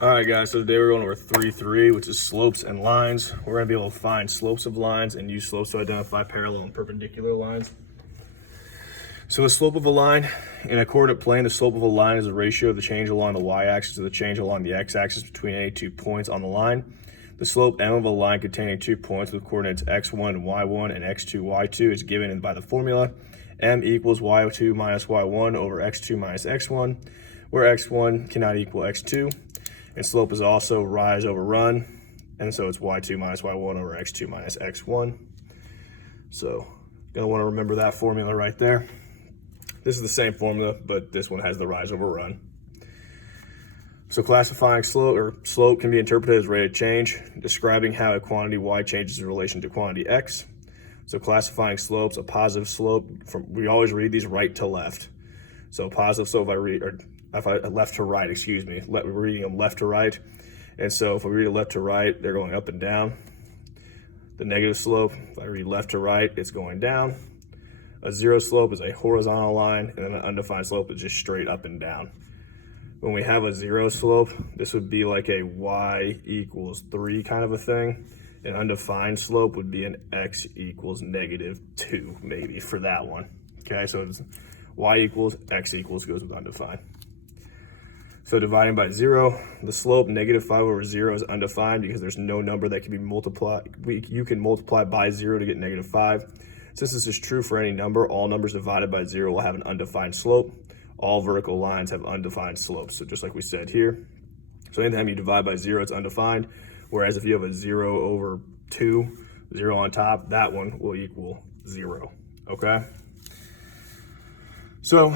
All right, guys, so today we're going over 3.3, which is slopes and lines. We're going to be able to find slopes of lines and use slopes to identify parallel and perpendicular lines. So the slope of a line in a coordinate plane, the slope of a line is a ratio of the change along the y-axis to the change along the x-axis between any 2 points on the line. The slope m of a line containing 2 points with coordinates x1 and y1 and x2, y2 is given by the formula m equals y2 minus y1 over x2 minus x1, where x1 cannot equal x2. And slope is also rise over run, and so it's y2 minus y1 over x2 minus x1. So gonna want to remember that formula right there. This is the same formula, but this one has the rise over run. So classifying slope can be interpreted as rate of change, describing how a quantity y changes in relation to quantity x. So classifying slopes, a positive slope, we always read these right to left. So positive slope, left to right, excuse me. We're reading them left to right. And so if we read it left to right, they're going up and down. The negative slope, if I read left to right, it's going down. A zero slope is a horizontal line, and then an undefined slope is just straight up and down. When we have a zero slope, this would be like a y equals 3 kind of a thing. An undefined slope would be an x equals -2, maybe, for that one. Okay, so it's y equals, x equals goes with undefined. So dividing by 0, the slope -5 over 0 is undefined because there's no number that can be multiplied. You can multiply by 0 to get -5. Since this is true for any number, all numbers divided by 0 will have an undefined slope. All vertical lines have undefined slopes. So just like we said here. So anytime you divide by 0, it's undefined. Whereas if you have a 0 over 2, 0 on top, that one will equal 0, okay? So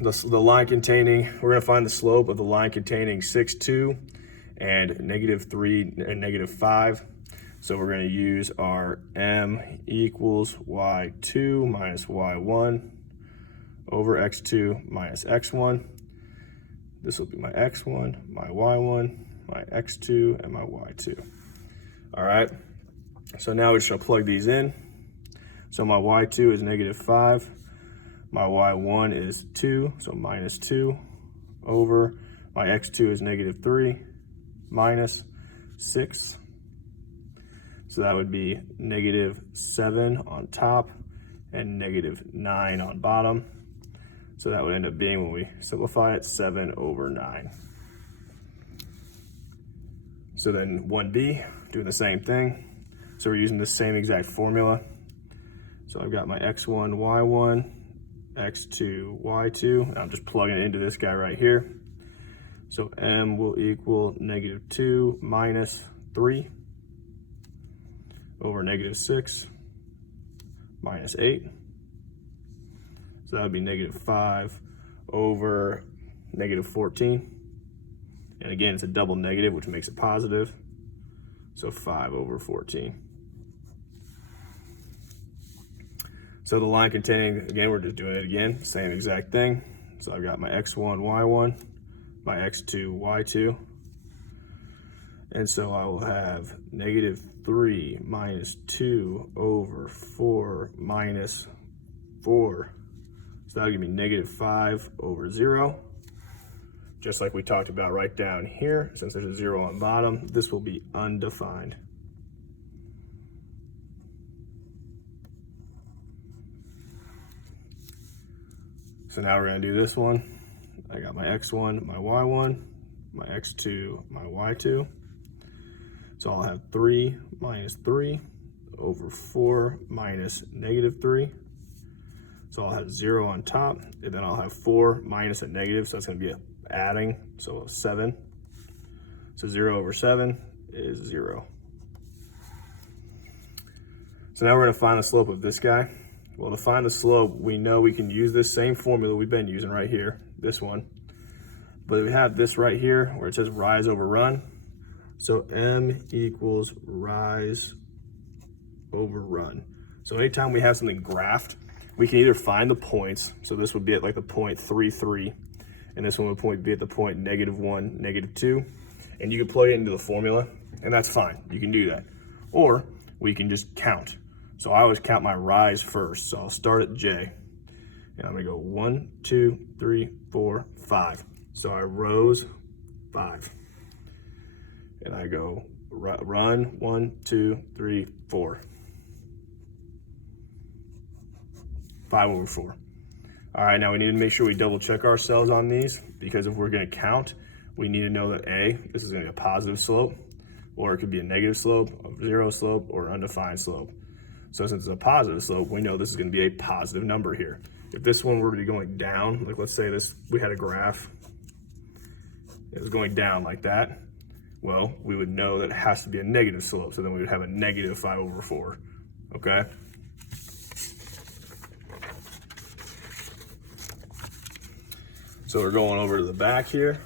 the line containing, we're gonna find the slope of the line containing 6, 2, and -3 and -5. So we're gonna use our m equals y2 minus y1 over x2 minus x1. This will be my x1, my y1, my x2, and my y2. All right, so now we're just gonna plug these in. So my y2 is -5. My y1 is 2, so -2 over my x2 is -3 minus 6. So that would be -7 on top and -9 on bottom. So that would end up being, when we simplify it, 7 over 9. So then 1b, doing the same thing. So we're using the same exact formula. So I've got my x1, y1, x2, y2, and I'm just plugging it into this guy right here. So m will equal -2 minus 3 over -6 minus 8. So that would be -5 over -14. And again, it's a double negative, which makes it positive. So 5 over 14. So the line containing, again, we're just doing it again, same exact thing. So I've got my x1, y1, my x2, y2. And so I will have -3 minus 2 over 4 minus 4. So that'll give me -5 over 0. Just like we talked about right down here, since there's a 0 on bottom, this will be undefined. So now we're gonna do this one. I got my x1, my y1, my x2, my y2. So I'll have 3 minus 3 over 4 minus -3. So I'll have 0 on top, and then I'll have 4 minus a negative, so it's gonna be adding, so 7. So 0 over 7 is 0. So now we're gonna find the slope of this guy. Well, to find the slope, we know we can use this same formula we've been using right here, this one. But we have this right here where it says rise over run. So m equals rise over run. So anytime we have something graphed, we can either find the points. So this would be at like the point 3, 3. And this one would be at the point -1, -2. And you can plug it into the formula, and that's fine. You can do that. Or we can just count. So I always count my rise first. So I'll start at J. And I'm gonna go 1, 2, 3, 4, 5. So I rose 5. and I go run 1, 2, 3, 4. 5/4. All right, now we need to make sure we double check ourselves on these, because if we're going to count, we need to know that this is going to be a positive slope, or it could be a negative slope, a 0 slope, or an undefined slope. So since it's a positive slope, we know this is going to be a positive number here. If this one were to be going down, like let's say we had a graph, it was going down like that, well, we would know that it has to be a negative slope. So then we would have a negative 5/4, okay? So we're going over to the back here.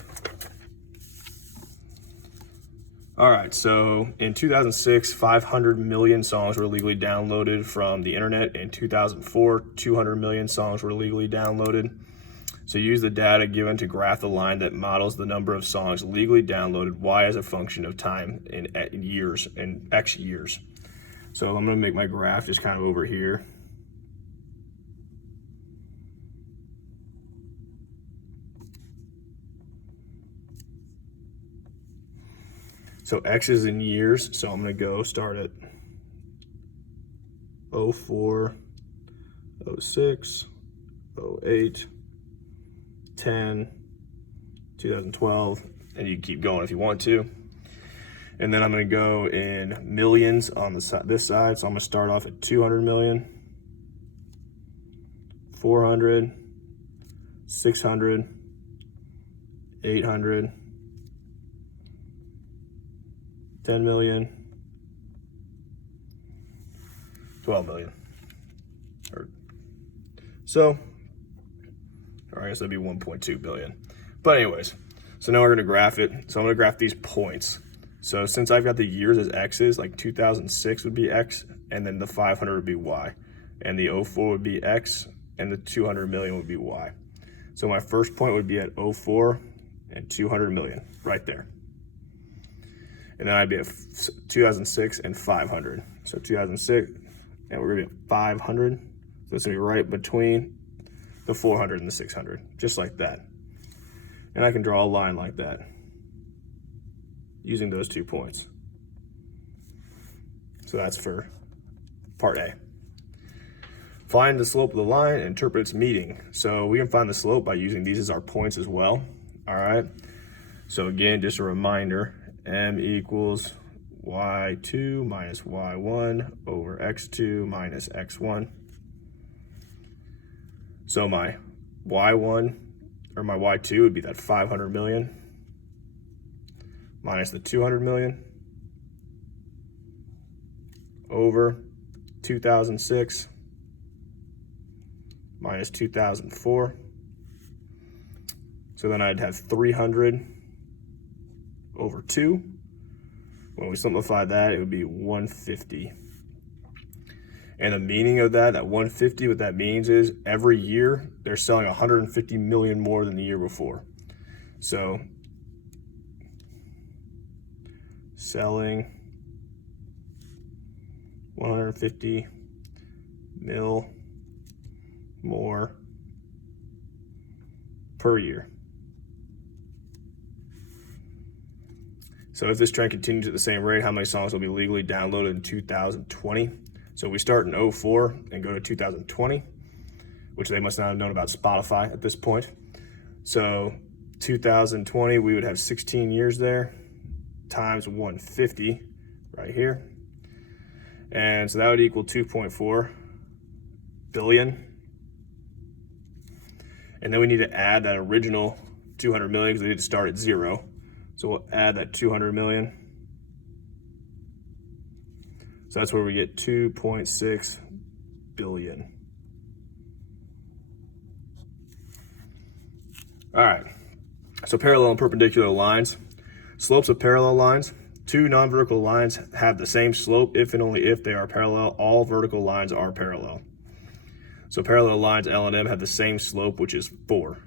All right, so in 2006, 500 million songs were legally downloaded from the internet. In 2004, 200 million songs were legally downloaded. So use the data given to graph the line that models the number of songs legally downloaded, y as a function of time in years, in x years. So I'm gonna make my graph just kind of over here. So X is in years, so I'm gonna go start at 04, 06, 08, 10, 2012, and you keep going if you want to. And then I'm gonna go in millions on this side, so I'm gonna start off at 200 million, 400, 600, 800, 10 million, 12 million. So, or I guess that'd be 1.2 billion. But anyways, so now we're gonna graph it. So I'm gonna graph these points. So since I've got the years as X's, like 2006 would be X, and then the 500 would be Y, and the 04 would be X, and the 200 million would be Y. So my first point would be at 04 and 200 million, right there. And then I'd be at 2006 and 500. So 2006, and we're gonna be at 500. So it's gonna be right between the 400 and the 600, just like that. And I can draw a line like that using those 2 points. So that's for part A. Find the slope of the line and interpret its meaning. So we can find the slope by using these as our points as well, all right? So again, just a reminder, m equals y2 minus y1 over x2 minus x1. So my y1, or my y2 would be that 500 million minus the 200 million over 2006 minus 2004. So then I'd have 300 over 2. When we simplify that, it would be 150. And the meaning of that 150, what that means is every year they're selling 150 million more than the year before. So selling 150 mil more per year. So if this trend continues at the same rate, how many songs will be legally downloaded in 2020? So we start in 04 and go to 2020, which they must not have known about Spotify at this point. So 2020, we would have 16 years there, times 150 right here. And so that would equal 2.4 billion. And then we need to add that original 200 million because they need to start at 0. So we'll add that 200 million. So that's where we get 2.6 billion. All right, so parallel and perpendicular lines. Slopes of parallel lines. Two non-vertical lines have the same slope if and only if they are parallel. All vertical lines are parallel. So parallel lines L and M have the same slope, which is 4.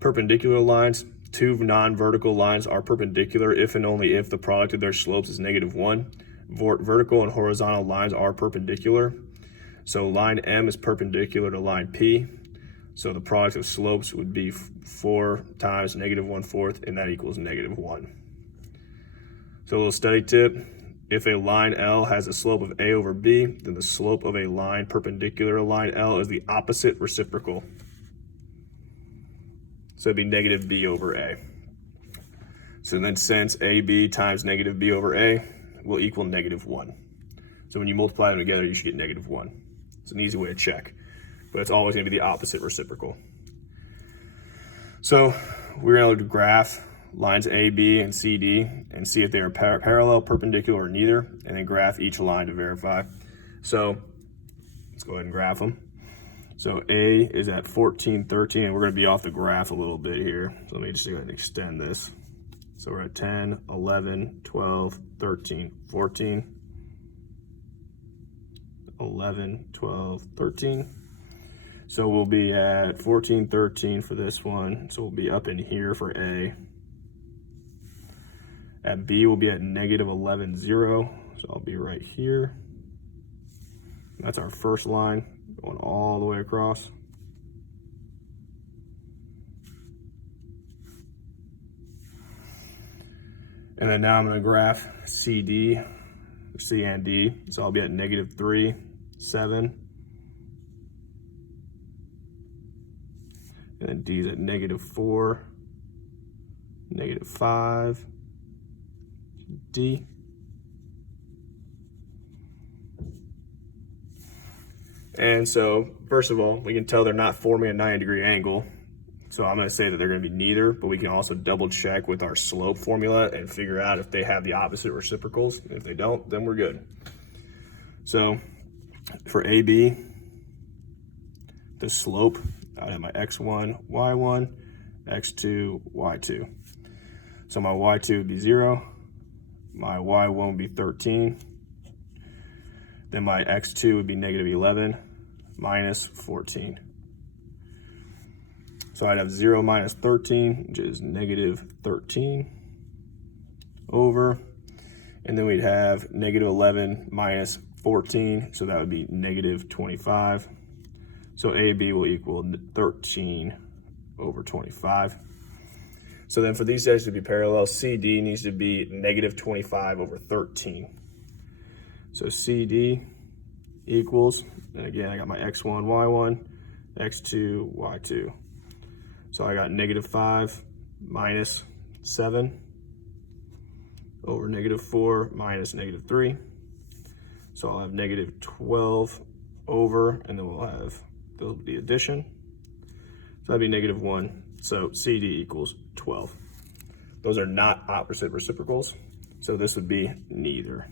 Perpendicular lines. Two non-vertical lines are perpendicular if and only if the product of their slopes is -1. Vertical and horizontal lines are perpendicular. So line M is perpendicular to line P. So the product of slopes would be 4 times -1/4, and that equals -1. So a little study tip, if a line L has a slope of A over B, then the slope of a line perpendicular to line L is the opposite reciprocal. So it'd be negative B over A. So then since AB times negative B over A will equal -1. So when you multiply them together, you should get -1. It's an easy way to check, but it's always gonna be the opposite reciprocal. So we're gonna graph lines A, B, and C, D, and see if they are parallel, perpendicular, or neither, and then graph each line to verify. So let's go ahead and graph them. So A is at 14, 13, and we're gonna be off the graph a little bit here. So let me just go ahead and extend this. So we're at 10, 11, 12, 13, 14, 11, 12, 13. So we'll be at 14, 13 for this one. So we'll be up in here for A. At B, we'll be at -11, 0. So I'll be right here. That's our first line going all the way across. And then now I'm gonna graph CD, C and D. So I'll be at -3, 7. And then D is at -4, -5, D. And so, first of all, we can tell they're not forming a 90-degree angle. So I'm gonna say that they're gonna be neither, but we can also double check with our slope formula and figure out if they have the opposite reciprocals. If they don't, then we're good. So for AB, the slope, I have my x1, y1, x2, y2. So my y2 would be 0, my y1 would be 13, then my x2 would be -11, -14. So I'd have 0 minus 13, which is -13 over, and then we'd have -11 minus 14, so that would be -25. So AB will equal 13 over 25. So then for these guys to be parallel, CD needs to be -25 over 13. So CD equals, and again, I got my x1, y1, x2, y2. So I got -5 minus 7 over -4 minus -3. So I'll have -12 over, and then we'll have the addition. So that'd be -1. So CD equals 12. Those are not opposite reciprocals. So this would be neither.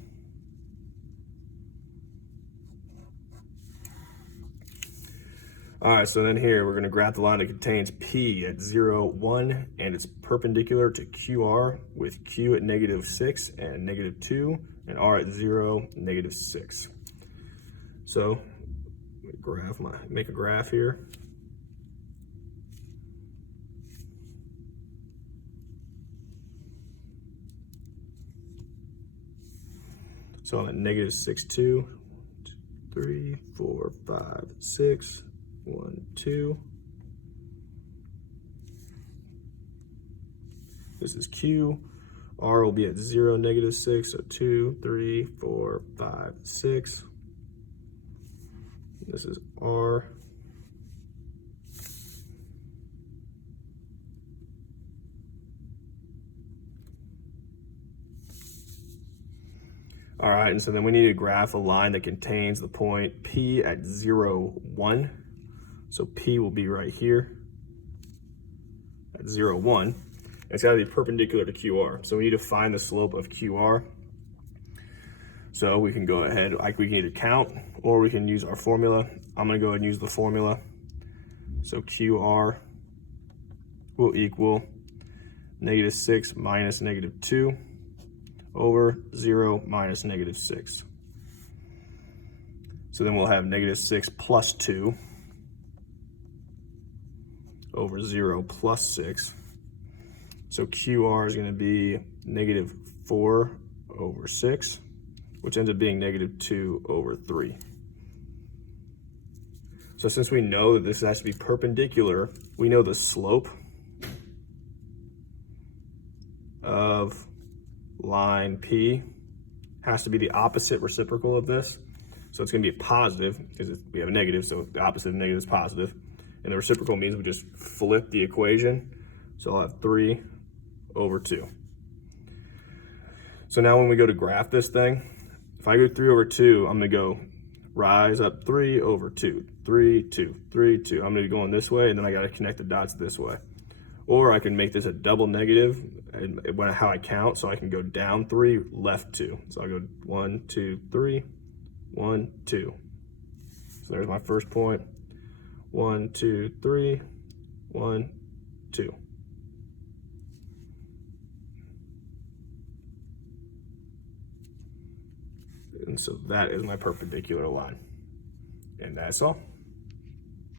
All right, so then here we're gonna graph the line that contains P at 0, 1, and it's perpendicular to QR with Q at -6 and -2, and R at 0, -6. So make a graph here. So I'm at -6, 2, 3, 4, 5, 6, 1, 2. This is Q. R will be at 0, -6, so 2, 3, 4, 5, 6. This is R. All right, and so then we need to graph a line that contains the point P at 0, 1. So P will be right here at 0, 1. It's gotta be perpendicular to QR. So we need to find the slope of QR. So we can go ahead, like we can either count or we can use our formula. I'm gonna go ahead and use the formula. So QR will equal -6 minus -2 over 0 minus -6. So then we'll have -6 plus 2 over 0 plus 6. So QR is going to be -4 over 6, which ends up being -2 over 3. So since we know that this has to be perpendicular, we know the slope of line P has to be the opposite reciprocal of this. So it's gonna be a positive because we have a negative, so the opposite of negative is positive. And the reciprocal means we just flip the equation. So I'll have 3 over 2. So now when we go to graph this thing, if I go 3 over 2, I'm gonna go rise up 3 over 2, 3, 2, 3, 2. I'm gonna be going this way, and then I gotta connect the dots this way. Or I can make this a double negative and how I count, so I can go down 3, left 2. So I'll go 1, 2, 3, 1, 2. So there's my first point. 1, 2, 3, 1, 2. And so that is my perpendicular line. And that's all.